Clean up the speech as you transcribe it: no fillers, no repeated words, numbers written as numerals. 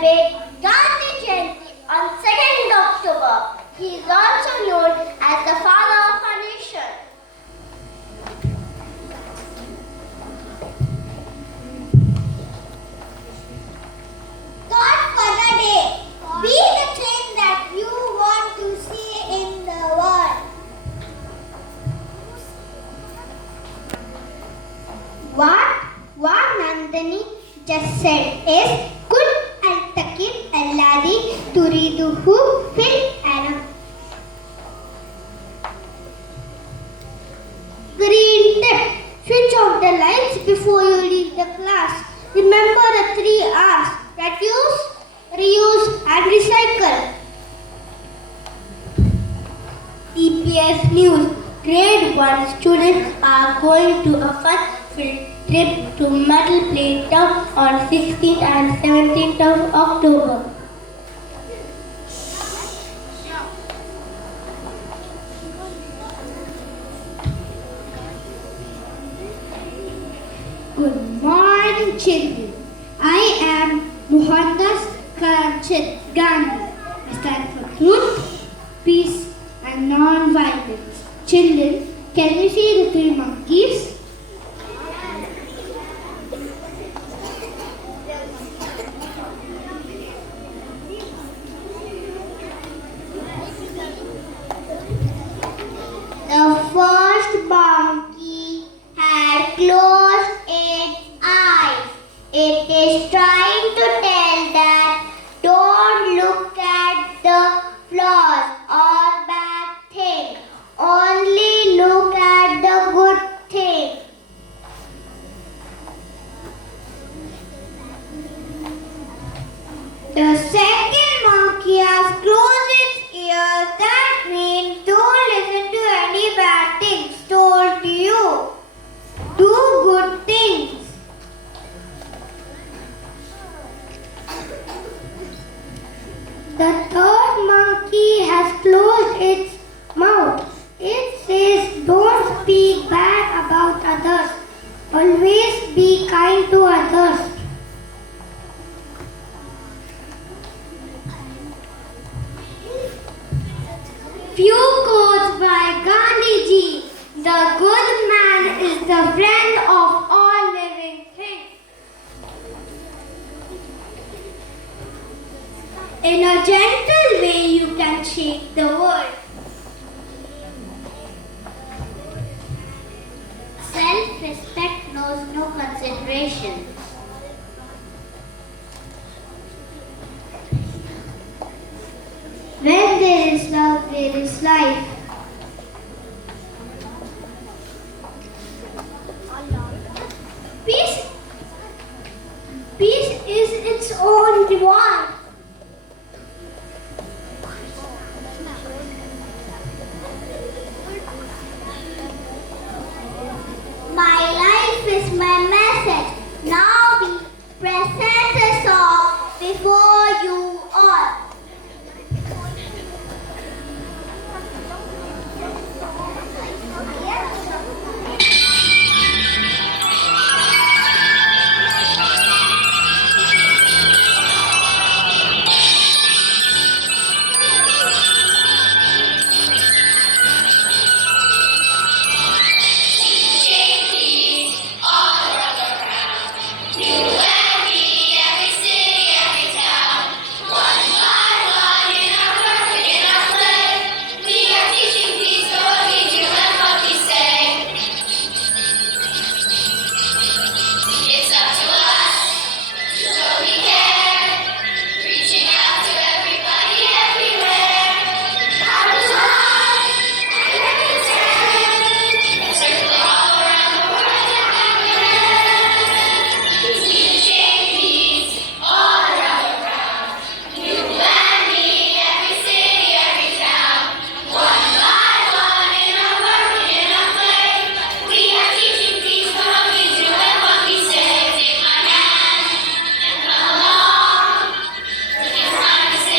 celebrate Gandhi Jayanti on 2nd October. He is also known as the father of our nation. God for the day. Be the change that you want to see in the world. What Nandini just said is Kun al-Taqib alladhi turiduhu fil alam. Green tip. Switch off the lights before you leave the class. Remember the 3 R's: reduce, reuse and recycle. DPS news. Grade 1 students are going to a fun-filled trip to Metal Plate Town on 16th and 17th of October. Good morning, children. I am Mohandas Karamchand Gandhi. I stand for truth, peace and non-violence. Children, can you see the 3 monkeys? The first monkey had closed its eyes. It is trying to tell that don't look at the flaws or bad things. Only look at the good thing. The second monkey has closed its ears. That means don't listen to any bad things told to you. Do good things. The third monkey has closed its mouth. It says don't speak bad about others. Always be kind to others. Few quotes by Gandhiji. The good man is the friend of all living things. In a gentle way you can shake the world. Self-respect knows no consideration. When there is love, there is life. Peace is its own reward.